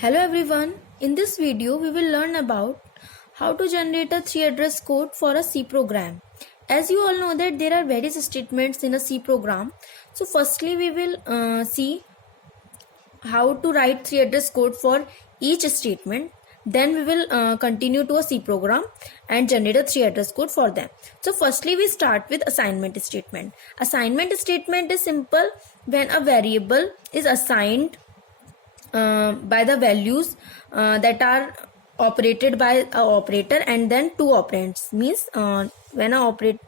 Hello everyone, in this video we will learn about how to generate a 3-address code for a C program. As you all know that there are various statements in a C program. So firstly we will see how to write 3-address code for each statement. Then we will continue to a C program and generate a 3-address code for them. So firstly we start with assignment statement. Assignment statement is simple when a variable is assigned by the values that are operated by a operator and then two operands. Means when a operate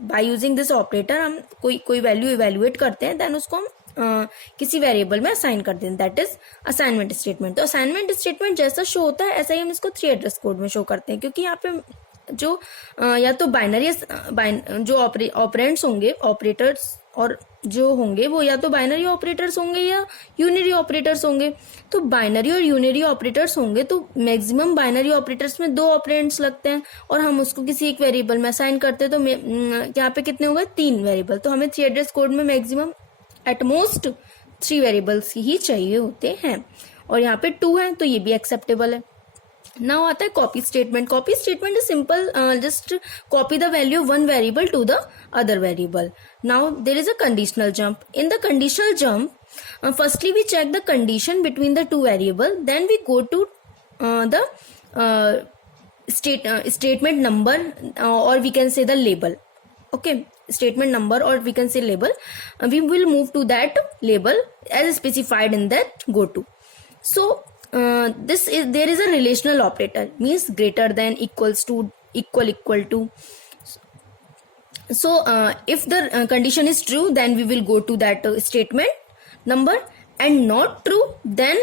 by using this operator हम कोई value evaluate करते हैं then उसको हम किसी variable में assign कर देते हैं. That is assignment statement. तो असाइनमेंट स्टेटमेंट जैसा शो होता है ऐसा ही हम इसको 3-address कोड में शो करते हैं, क्योंकि यहाँ पे जो या तो बाइनरी जो ऑपरेंड्स होंगे ऑपरेटर्स और जो होंगे वो या तो बाइनरी ऑपरेटर्स होंगे या यूनरी ऑपरेटर्स होंगे. तो बाइनरी और यूनरी ऑपरेटर्स होंगे तो मैक्सिमम बाइनरी ऑपरेटर्स में 2 ऑपरेंड्स लगते हैं और हम उसको किसी एक वेरिएबल में असाइन करते हैं. तो यहाँ पे कितने हो गए 3 वेरिएबल. तो हमें 3-address कोड में मैक्सिमम एटमोस्ट 3 वेरिएबल्स ही चाहिए होते हैं और यहाँ पे 2 है तो ये भी एक्सेप्टेबल है. नाउ आता है copy statement. Copy statement is simple, just copy the value of one variable to the other variable. Now there is a conditional jump. In the conditional jump firstly we check the condition between the two variable, then we go to the statement number or we can say the label. Okay, statement number or we can say label. We will move to that label as specified in that go to. So there is a relational operator, means greater than, equals to, equal to. So if the condition is true then we will go to that statement number, and not true then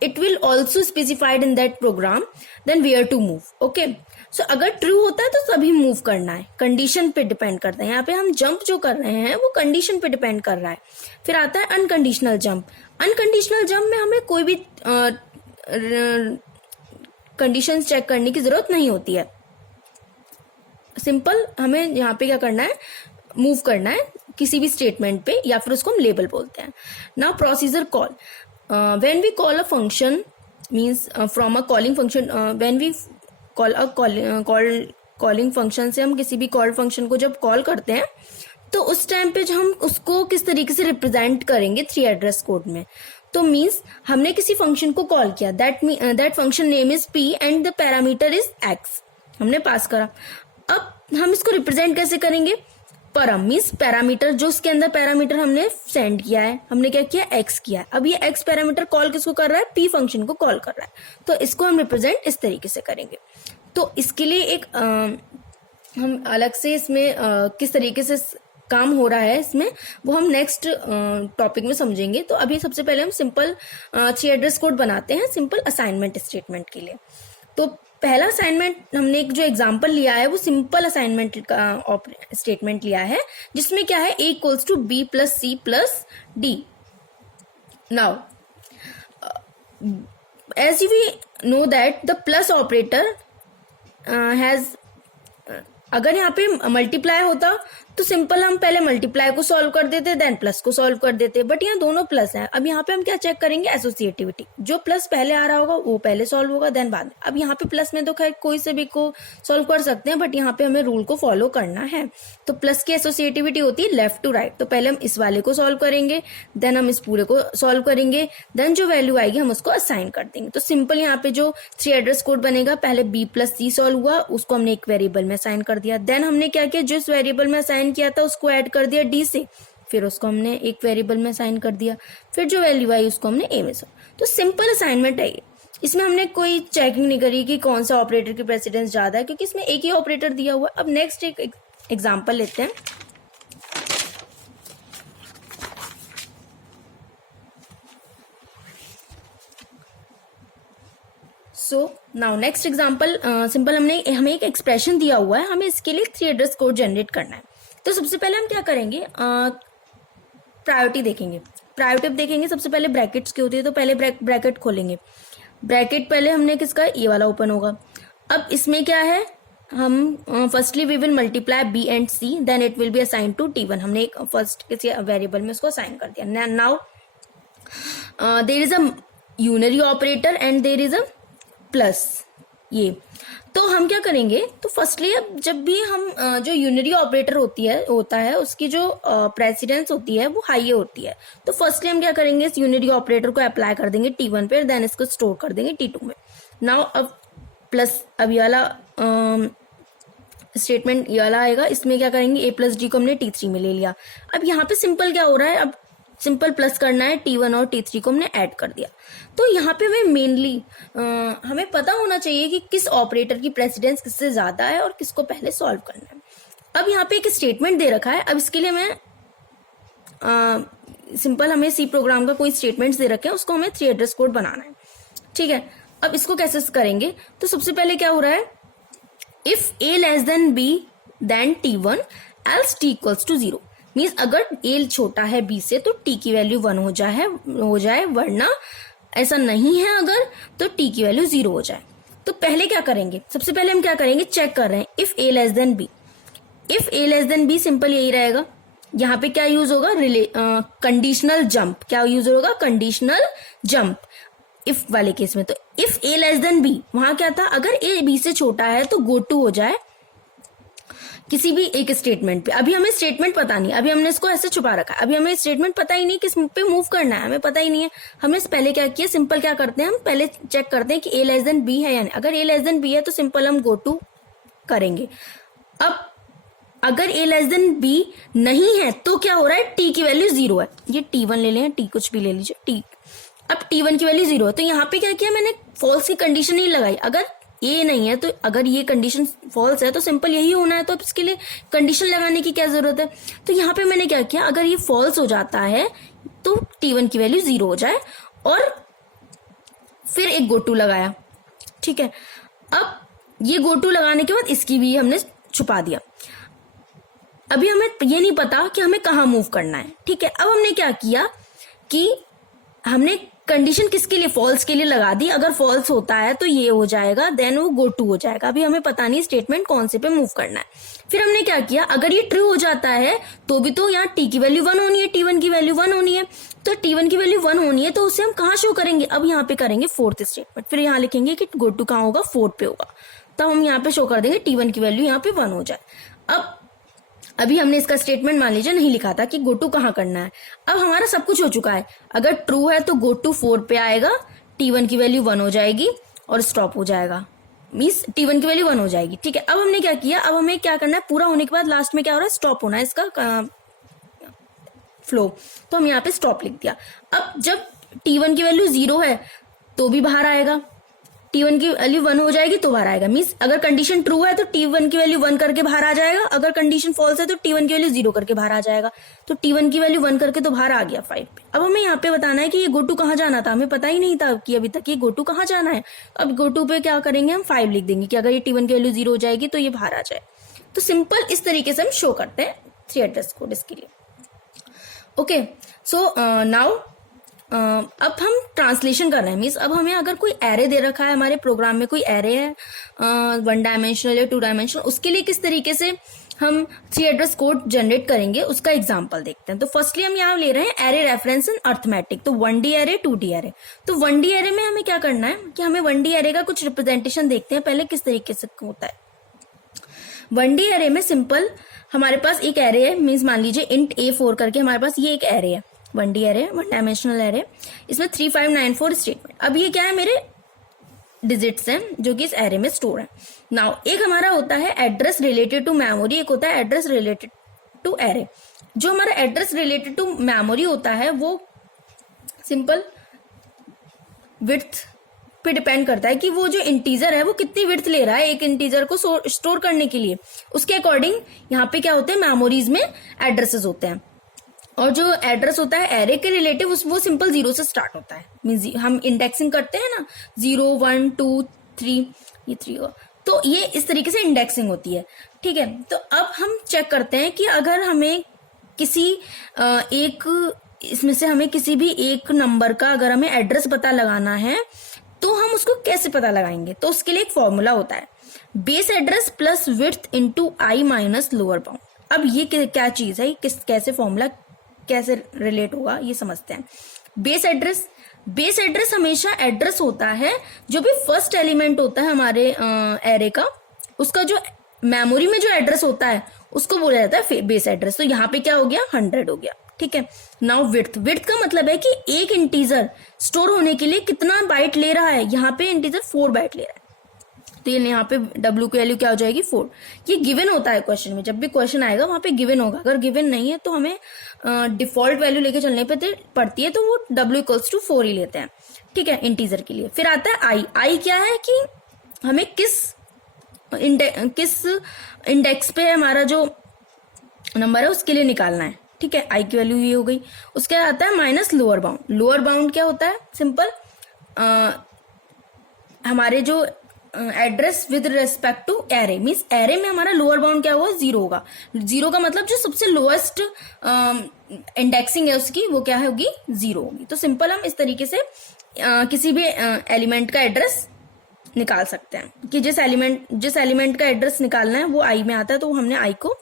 it will also specified in that program then where to move. Okay, so अगर true होता है तो तभी move करना है, condition पे depend करता है. यहाँ पे हम जंप जो कर रहे हैं वो कंडीशन पे डिपेंड कर रहा है. फिर आता है अनकंडीशनल जंप. अनकंडीशनल जंप में हमें कोई भी कंडीशन चेक करने की जरूरत नहीं होती है. सिंपल हमें यहाँ पे क्या करना है, मूव करना है किसी भी स्टेटमेंट पे, या फिर उसको हम लेबल बोलते हैं. Now procedure call. When we call a function means from a calling function, when we call a calling function से हम किसी भी कॉल फंक्शन को जब कॉल करते हैं तो उस टाइम पे हम उसको किस तरीके से रिप्रेजेंट करेंगे 3-address कोड में. तो मीन्स हमने किसी फंक्शन को कॉल किया, that function name is p and the parameter is x. हमने पास करा. अब हम इसको रिप्रेजेंट कैसे करेंगे, परम मीन्स पैरामीटर, जो उसके अंदर पैरामीटर हमने सेंड किया है, हमने क्या किया x किया है. अब ये x पैरामीटर कॉल किसको कर रहा है, p फंक्शन को कॉल कर रहा है. तो इसको हम रिप्रेजेंट इस तरीके से करेंगे. तो इसके लिए एक हम अलग से इसमें किस तरीके से काम हो रहा है इसमें वो हम नेक्स्ट टॉपिक में समझेंगे. तो अभी सबसे पहले हम सिंपल 3-address कोड बनाते हैं सिंपल असाइनमेंट स्टेटमेंट के लिए. तो पहला असाइनमेंट हमने एक जो एग्जांपल लिया है वो सिंपल असाइनमेंट का स्टेटमेंट लिया है जिसमें क्या है a equals to b plus c plus d. Now as we know that the plus operator has, अगर यहाँ पे मल्टीप्लाई होता तो सिंपल हम पहले मल्टीप्लाई को सॉल्व कर देते देन प्लस को सॉल्व कर देते, बट यहाँ दोनों प्लस है. अब यहाँ पे हम क्या चेक करेंगे, एसोसिएटिविटी. जो प्लस पहले आ रहा होगा वो पहले सॉल्व होगा देन बाद में. अब यहाँ पे प्लस में तो खैर कोई से भी को सॉल्व कर सकते हैं, बट यहाँ पे हमें रूल को फॉलो करना है. तो प्लस की एसोसिएटिविटी होती है लेफ्ट टू राइट. तो पहले हम इस वाले को सॉल्व करेंगे देन हम इस पूरे को सॉल्व करेंगे देन जो वैल्यू आएगी हम उसको असाइन कर देंगे. तो सिंपल यहाँ पे जो 3-address कोड बनेगा, पहले b प्लस c सॉल्व हुआ, उसको हमने एक वेरिएबल में असाइन कर दिया. देन हमने क्या किया, जिस वेरिएबल में असाइन किया था उसको ऐड कर दिया d से, फिर उसको हमने एक वेरिएबल में असाइन कर दिया, फिर जो वैल्यू आई उसको हमने a में से. तो सिंपल असाइनमेंट है ये. इसमें हमने कोई चेकिंग नहीं करी कि कौन सा ऑपरेटर की प्रेसिडेंस ज्यादा है, क्योंकि इसमें एक ही ऑपरेटर दिया हुआ है. अब नेक्स्ट एक एग्जांपल लेते हैं. So now next example simple हमें एक एक्सप्रेशन दिया हुआ है, हमें इसके लिए 3-address कोड जनरेट करना है. तो सबसे पहले हम क्या करेंगे, प्रायोरिटी देखेंगे. प्रायोरिटी देखेंगे सबसे पहले ब्रैकेट्स की होती है, तो पहले ब्रैकेट खोलेंगे. ब्रैकेट पहले हमने किसका, ये वाला ओपन होगा. अब इसमें क्या है, हम firstly we will multiply b and c then it will be assign to t1. हमने एक फर्स्ट किसी वेरिएबल में उसको असाइन कर दिया. Now there is a unary operator and there is a plus. ये तो हम क्या करेंगे, तो फर्स्टली अब जब भी हम जो यूनरी ऑपरेटर होता है उसकी जो प्रेसिडेंस होती है वो हाई होती है। तो फर्स्टली हम क्या करेंगे, इस यूनरी ऑपरेटर को अप्लाई कर देंगे T1 पे, देन इसको स्टोर कर देंगे T2 में। नाउ अब प्लस अब ये वाला स्टेटमेंट ये वाला आएगा, इसमें क्या करेंगे a+d को हमने T3 में ले लिया। अब यहाँ पे सिंपल क्या हो रहा है, अब सिंपल प्लस करना है, T1 और T3 को हमने ऐड कर दिया। तो यहाँ पे हमें मेनली हमें पता होना चाहिए कि किस ऑपरेटर की प्रेसिडेंस किससे ज्यादा है और किसको पहले सॉल्व करना है। अब यहाँ पे एक स्टेटमेंट दे रखा है, अब इसके लिए मैं सिंपल हमें सी प्रोग्राम का कोई स्टेटमेंट दे रखे हैं, उसको हमें 3 एड्रेस कोड बनाना है। ठीक है, अब इसको कैसे करेंगे, तो सबसे पहले क्या हो रहा है, if a less than b then T1 else t equals to 0। Means अगर a छोटा है b से तो t की वैल्यू 1 हो जाए, वरना ऐसा नहीं है अगर तो t की वैल्यू 0 हो जाए। तो पहले क्या करेंगे, सबसे पहले हम क्या करेंगे, चेक कर रहे हैं if a less than b। If a less than b simple यही रहेगा, यहाँ पे क्या यूज होगा, कंडीशनल जंप। क्या यूज होगा, कंडीशनल जंप इफ वाले केस में। तो if a less than b, वहां क्या था, अगर a b से छोटा है तो गो टू हो जाए किसी भी एक स्टेटमेंट पे। अभी हमें स्टेटमेंट पता नहीं, अभी हमने इसको ऐसे छुपा रखा है, अभी हमें स्टेटमेंट पता ही नहीं किस पे मूव करना है, हमें पता ही नहीं है। हमने पहले क्या किया, सिंपल क्या करते हैं, हम पहले चेक करते हैं कि a लेस देन b है या नहीं। अगर a लेस देन b है तो सिंपल हम गो टू करेंगे। अब अगर a लेस देन b नहीं है तो क्या हो रहा है, t की वैल्यू 0 है। ये T1 ले लें, t कुछ भी ले लीजिए, t। अब T1 की वैल्यू 0 है, तो यहाँ पे क्या किया मैंने, फॉल्स की कंडीशन नहीं लगाई। अगर a नहीं है तो अगर ये कंडीशन फॉल्स है तो सिंपल यही होना है, तो अब इसके लिए कंडीशन लगाने की क्या जरूरत है। तो यहाँ पे मैंने क्या किया, अगर ये फॉल्स हो जाता है तो T1 की वैल्यू 0 हो जाए और फिर एक गो टू लगाया। ठीक है, अब ये गो टू लगाने के बाद इसकी भी हमने छुपा दिया। अभी हमें ये नहीं पता कि हमें कहाँ मूव करना है। ठीक है, अब हमने क्या किया कि हमने कंडीशन किसके लिए, फॉल्स के लिए लगा दी। अगर फॉल्स होता है तो ये हो जाएगा, देन वो गो टू हो जाएगा। अभी हमें पता नहीं स्टेटमेंट कौन से पे मूव करना है। फिर हमने क्या किया, अगर ये ट्रू हो जाता है तो भी तो यहाँ t की वैल्यू 1 होनी है, T1 की वैल्यू 1 होनी है। तो T1 की वैल्यू 1 होनी है तो उसे हम कहाँ शो करेंगे, अब यहाँ पे करेंगे फोर्थ स्टेटमेंट। फिर यहाँ लिखेंगे कि गो टू कहाँ होगा, 4 पे होगा। तब हम यहाँ पे शो कर देंगे T1 की वैल्यू यहाँ पे 1 हो जाए। अब अभी हमने इसका स्टेटमेंट मान लीजिए नहीं लिखा था कि गो टू कहाँ करना है। अब हमारा सब कुछ हो चुका है, अगर ट्रू है तो गो टू 4 पे आएगा, T1 की वैल्यू 1 हो जाएगी और स्टॉप हो जाएगा। मीन्स T1 की वैल्यू 1 हो जाएगी। ठीक है, अब हमने क्या किया, अब हमें क्या करना है, पूरा होने के बाद लास्ट में क्या हो रहा है, स्टॉप होना है इसका फ्लो। तो हम यहाँ पे स्टॉप लिख दिया। अब जब T1 की वैल्यू 0 है तो भी बाहर आएगा, T1 की वैल्यू 1 हो जाएगी तो बाहर आएगा। मीन्स अगर कंडीशन ट्रू है तो T1 की वैल्यू 1 करके बाहर आ जाएगा, अगर कंडीशन फॉल्स है तो T1 की वैल्यू 0 करके बाहर आ जाएगा। तो T1 की वैल्यू 1 करके तो बाहर आ गया 5 पे। अब हमें यहाँ पे बताना है कि ये गो टू कहाँ जाना था, हमें पता ही नहीं था कि अभी तक ये गो टू कहाँ जाना है। अब गो टू पे क्या करेंगे, हम 5 लिख देंगे कि अगर ये T1 की वैल्यू 0 हो जाएगी तो ये बाहर आ जाए। तो सिंपल इस तरीके से हम शो करते हैं 3 एड्रेस कोड इसके लिए। ओके, सो नाउ अब हम ट्रांसलेशन कर रहे हैं। मीन्स अब हमें अगर कोई एरे दे रखा है, हमारे प्रोग्राम में कोई एरे है 1 डायमेंशनल या 2 डायमेंशनल, उसके लिए किस तरीके से हम 3 एड्रेस कोड जनरेट करेंगे उसका एग्जांपल देखते हैं। तो फर्स्टली हम यहाँ ले रहे हैं एरे रेफरेंस इन अर्थमेटिक। तो 1D एरे 2D एरे। तो 1D एरे में हमें क्या करना है कि हमें 1D एरे का कुछ रिप्रेजेंटेशन देखते हैं पहले किस तरीके से होता है। 1D एरे में सिंपल हमारे पास एक एरे है, मीन्स मान लीजिए इंट A4 करके हमारे पास ये एक एरे है, 1D एरे, 1 डायमेंशनल एरे। इसमें 3594 स्टेटमेंट। अब ये क्या है, मेरे डिजिट्स हैं जो कि इस एरे में स्टोर है। नाउ एक हमारा होता है एड्रेस रिलेटेड टू मेमोरी, एक होता है एड्रेस रिलेटेड टू एरे। जो हमारा एड्रेस रिलेटेड टू मेमोरी होता है वो सिंपल विड्थ पे डिपेंड करता है कि वो जो इंटीजर है वो कितनी विड्थ ले रहा है एक इंटीजर को स्टोर करने के लिए। उसके अकॉर्डिंग यहाँ पे क्या होते हैं, मेमोरीज में एड्रेसेस होते हैं। और जो एड्रेस होता है एरे के रिलेटिव वो सिंपल 0 से स्टार्ट होता है। मींस हम इंडेक्सिंग करते हैं ना, 0 1 2 3, ये 3 होगा। तो ये इस तरीके से इंडेक्सिंग होती है। ठीक है, तो अब हम चेक करते हैं कि अगर हमें किसी एक इसमें से हमें किसी भी एक नंबर का अगर हमें एड्रेस पता लगाना है तो हम उसको कैसे पता लगाएंगे। तो उसके लिए एक फॉर्मूला होता है, base address plus width into I minus lower bound. अब ये क्या चीज है, कैसे फॉर्मूला कैसे रिलेट होगा ये समझते हैं। बेस एड्रेस बेस एड्रेस हमेशा एड्रेस होता है जो भी फर्स्ट एलिमेंट होता है हमारे एरे का, उसका जो मेमोरी में जो एड्रेस होता है उसको बोला जाता है बेस एड्रेस। तो यहाँ पे क्या हो गया, 100 हो गया। ठीक है, नाउ विड्थ। विड्थ का मतलब है कि एक इंटीजर स्टोर होने के लिए कितना बाइट ले रहा है। यहाँ पे इंटीजर 4 बाइट ले रहा है, तो ये यहाँ पे W की वैल्यू क्या हो जाएगी, 4। ये गिवन होता है क्वेश्चन में, जब भी क्वेश्चन आएगा वहां पे गिवन होगा। अगर गिवन नहीं है तो हमें डिफॉल्ट वैल्यू लेके चलने पे पड़ती है, तो वो W = 4 ही लेते हैं। ठीक है, इंटीजर के लिए। फिर आता है आई क्या है कि हमें किस इंडेक्स पे हमारा जो नंबर है उसके लिए निकालना है। ठीक है, आई की वैल्यू ये हो गई। उसके बाद आता है minus lower bound. Lower bound क्या होता है, सिंपल हमारे जो address with respect to array, means array में हमारा लोअर बाउंड क्या हुआ, 0 होगा। 0 का मतलब जो सबसे लोएस्ट इंडेक्सिंग है उसकी, वो क्या होगी, 0 होगी। तो सिंपल हम इस तरीके से किसी भी एलिमेंट का एड्रेस निकाल सकते हैं कि जिस एलिमेंट का एड्रेस निकालना है वो आई में आता है, तो हमने आई को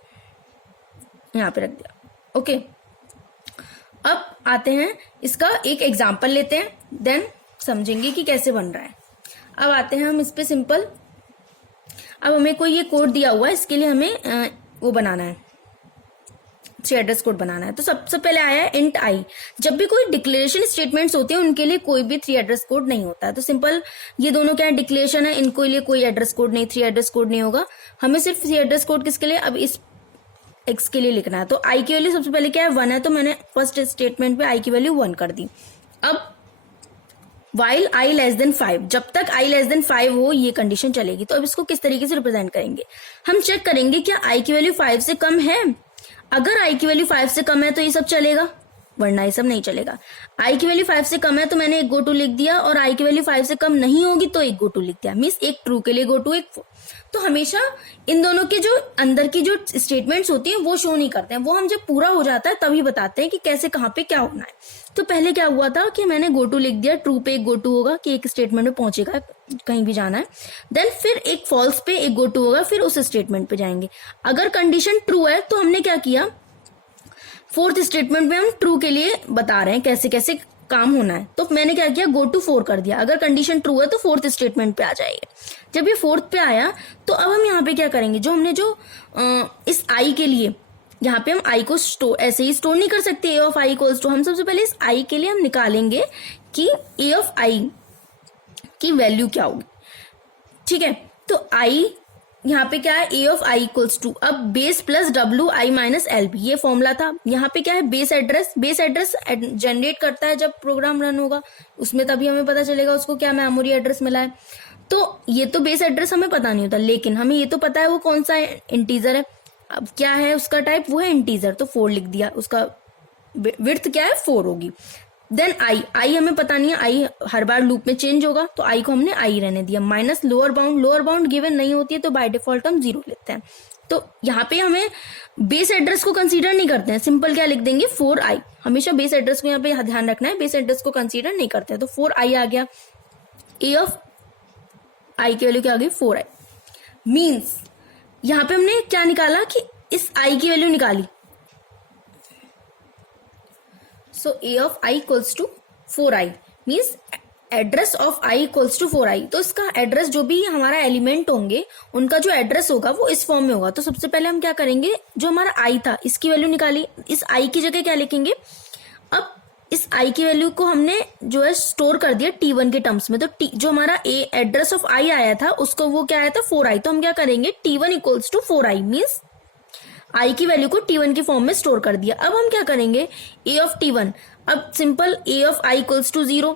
यहाँ पे रख दिया। ओके, अब आते हैं, इसका एक एग्जाम्पल लेते हैं, देन समझेंगे कि कैसे बन रहा है। अब आते हैं हम इस पे सिंपल। अब हमें कोई ये कोड दिया हुआ है, इसके लिए हमें वो बनाना है, 3 एड्रेस कोड बनाना है। तो सबसे पहले आया है इंट आई। जब भी कोई डिक्लेरेशन स्टेटमेंट्स होते हैं उनके लिए कोई भी 3 एड्रेस कोड नहीं होता है। तो सिंपल ये दोनों क्या है, डिक्लेरेशन है, इनको लिए कोई एड्रेस कोड नहीं, 3 एड्रेस कोड नहीं होगा। हमें सिर्फ 3 एड्रेस कोड किसके लिए, अब इस एक्स के लिए लिखना है। तो आई की वैल्यू सबसे पहले क्या है, 1 है, तो मैंने फर्स्ट स्टेटमेंट पे आई की वैल्यू 1 कर दी। अब वाइल आई लेस देन 5, जब तक आई लेस देन 5 हो ये कंडीशन चलेगी। तो अब इसको किस तरीके से रिप्रेजेंट करेंगे, हम चेक करेंगे क्या आई की वैल्यू 5 से कम है। अगर आई की वैल्यू 5 से कम है तो ये सब चलेगा, वरना ये सब नहीं चलेगा। आई की वैल्यू 5 से कम है तो मैंने एक GoTo लिख दिया, और आई की वैल्यू 5 से कम नहीं होगी तो एक GoTo लिख दिया, मीन्स एक ट्रू के लिए GoTo, एक। तो हमेशा इन दोनों के जो अंदर की जो स्टेटमेंट्स होती हैं वो शो नहीं करते हैं, वो हम जब पूरा हो जाता है तभी बताते हैं कि कैसे कहाँ पे क्या होना है। तो पहले क्या हुआ था कि मैंने GoTo लिख दिया, ट्रू पे एक GoTo होगा कि एक स्टेटमेंट में पहुंचेगा, कहीं भी जाना है। देन फिर एक फॉल्स पे एक GoTo होगा, फिर उस स्टेटमेंट पे जाएंगे। अगर कंडीशन ट्रू है तो हमने क्या किया, 4th स्टेटमेंट में हम ट्रू के लिए बता रहे हैं कैसे कैसे काम होना है, तो मैंने क्या किया, GoTo 4 कर दिया। अगर कंडीशन ट्रू है तो 4th स्टेटमेंट पे आ जाएगा। जब ये 4th पे आया तो अब हम यहाँ पे क्या करेंगे, जो हमने जो इस आई के लिए, यहाँ पे हम आई को स्टोर ऐसे ही स्टोर नहीं कर सकते, a of I equals to, हम सबसे पहले इस आई के लिए हम निकालेंगे कि a ऑफ आई की वैल्यू क्या होगी। ठीक है, तो आई यहाँ पे क्या है, a of I equals to, अब base plus W I minus LB, ये फॉर्मूला था। यहाँ पे क्या है, बेस एड्रेस जनरेट करता है जब प्रोग्राम रन होगा, उसमें तभी हमें पता चलेगा उसको क्या मेमोरी एड्रेस मिला है। तो ये तो बेस एड्रेस हमें पता नहीं होता, लेकिन हमें ये तो पता है वो कौन सा इंटीजर है। अब क्या है उसका टाइप, वो है इंटीजर, तो 4 लिख दिया। उसका विड्थ क्या है, 4 होगी। देन आई हमें पता नहीं है, आई हर बार लूप में चेंज होगा, तो आई को हमने आई रहने दिया। माइनस लोअर बाउंड गिवन नहीं होती है तो बाय डिफॉल्ट हम 0 लेते हैं। तो यहाँ पे हमें बेस एड्रेस को कंसीडर नहीं करते हैं, सिंपल क्या लिख देंगे, 4i। हमेशा बेस एड्रेस को यहाँ पे ध्यान रखना है, बेस एड्रेस को कंसीडर नहीं करते हैं। तो 4i आ गया, a ऑफ आई की वैल्यू क्या आ गई, 4i। मीन्स यहाँ पे हमने क्या निकाला कि इस आई की वैल्यू निकाली, so a of I equals to 4i, means address of i equals to 4i। तो इसका एड्रेस, जो भी हमारा एलिमेंट होंगे उनका जो एड्रेस होगा वो इस फॉर्म में होगा। तो सबसे पहले हम क्या करेंगे, जो हमारा i था इसकी वैल्यू निकाली, इस i की जगह क्या लिखेंगे, अब इस i की वैल्यू को हमने जो है स्टोर कर दिया t1 के टर्म्स में। तो जो हमारा एड्रेस ऑफ i आया था उसको वो क्या आया था, 4i। तो हम क्या करेंगे, t1 equals to 4i, means I की वैल्यू को t1 के फॉर्म में स्टोर कर दिया। अब हम क्या करेंगे, a ऑफ t1, अब simple a of i equals to 0,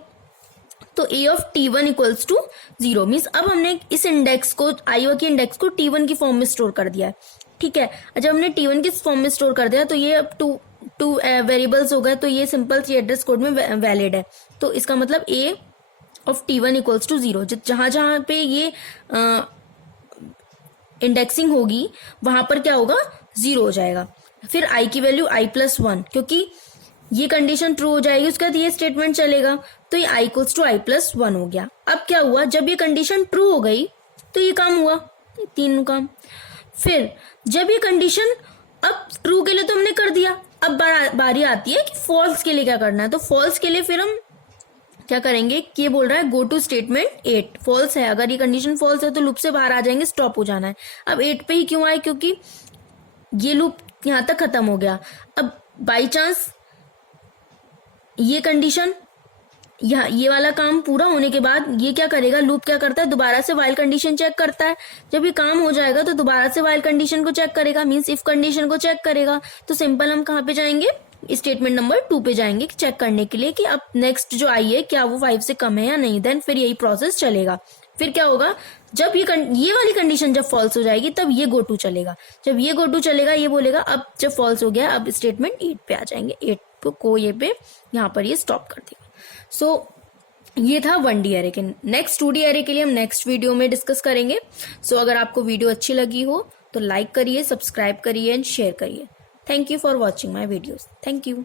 तो a of t1 equals to 0, means अब हमने इस इंडेक्स को, i की इंडेक्स को t1 की फॉर्म में स्टोर कर दिया है। ठीक है, जब हमने t1 की फॉर्म में स्टोर कर दिया तो ये अब टू वेरिएबल्स हो गए, तो ये सिंपल सी एड्रेस कोड में वैलिड है। तो इसका मतलब a of t1 equals to 0, जहां जहां पे ये इंडेक्सिंग होगी वहां पर क्या होगा, 0 हो जाएगा। फिर i की वैल्यू i+1, क्योंकि ये कंडीशन ट्रू हो जाएगी उसके बाद ये स्टेटमेंट चलेगा, तो ये i इक्वल्स टू i+1 हो गया। अब क्या हुआ, जब ये कंडीशन ट्रू हो गई तो ये काम हुआ, तीनों काम। फिर जब ये कंडीशन, अब ट्रू के लिए तो हमने कर दिया, अब बारी आती है कि फॉल्स के लिए क्या करना है। तो फॉल्स के लिए फिर हम क्या करेंगे कि ये बोल रहा है गो टू स्टेटमेंट 8, फॉल्स है। अगर ये कंडीशन फॉल्स है तो लूप से बाहर आ जाएंगे, स्टॉप हो जाना है। अब 8 पे ही क्यों आए, क्योंकि ये लूप यहां तक खत्म हो गया। अब बाई चांस ये कंडीशन, ये वाला काम पूरा होने के बाद ये क्या करेगा, लूप क्या करता है, दोबारा से वाइल कंडीशन चेक करता है। जब ये काम हो जाएगा तो दोबारा से वाइल कंडीशन को चेक करेगा, मींस इफ कंडीशन को चेक करेगा। तो सिंपल हम कहाँ पे जाएंगे, स्टेटमेंट नंबर 2 पे जाएंगे चेक करने के लिए कि अब नेक्स्ट जो आई है क्या वो 5 से कम है या नहीं। देन फिर यही प्रोसेस चलेगा। फिर क्या होगा, जब ये वाली कंडीशन जब फॉल्स हो जाएगी तब ये गो टू चलेगा। जब ये गो टू चलेगा ये बोलेगा अब जब फॉल्स हो गया अब स्टेटमेंट 8 पे आ जाएंगे, 8 को ये पे यहाँ पर ये स्टॉप कर देगा। सो ये था 1D एरे के। नेक्स्ट 2D एरे के लिए हम नेक्स्ट वीडियो में डिस्कस करेंगे। सो अगर आपको वीडियो अच्छी लगी हो तो लाइक करिए, सब्सक्राइब करिए एंड शेयर करिए। Thank you for watching my videos. Thank you.